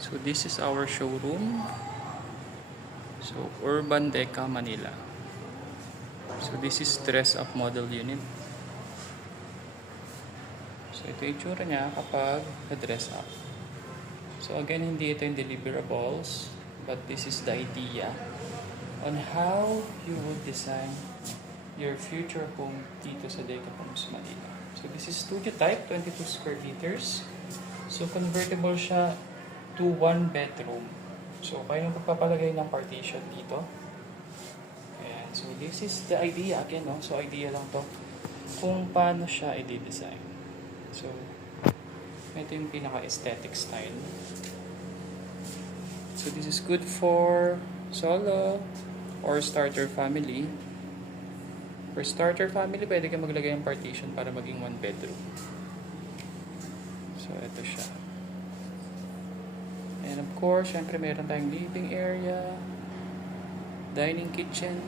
So this is our showroom. So Urban Deca Manila. So this is dress up model unit. So ito yung itsura niya kapag na-dress up. So again, hindi ito yung deliverables, but this is the idea on how you would design your future home dito sa Deca Homes Manila. So this is studio type, 22 square meters. So convertible siya to 1 bedroom. So kaya nang pagpapalagay ng partition dito. Ayan. So this is the idea again, no? So idea lang to kung paano siya i-design. So ito yung pinaka-aesthetic style. So this is good for solo or starter family. For starter family, pwede ka maglagay ng partition para maging 1 bedroom. So ito siya. And of course, syempre meron tayong living area, dining kitchen,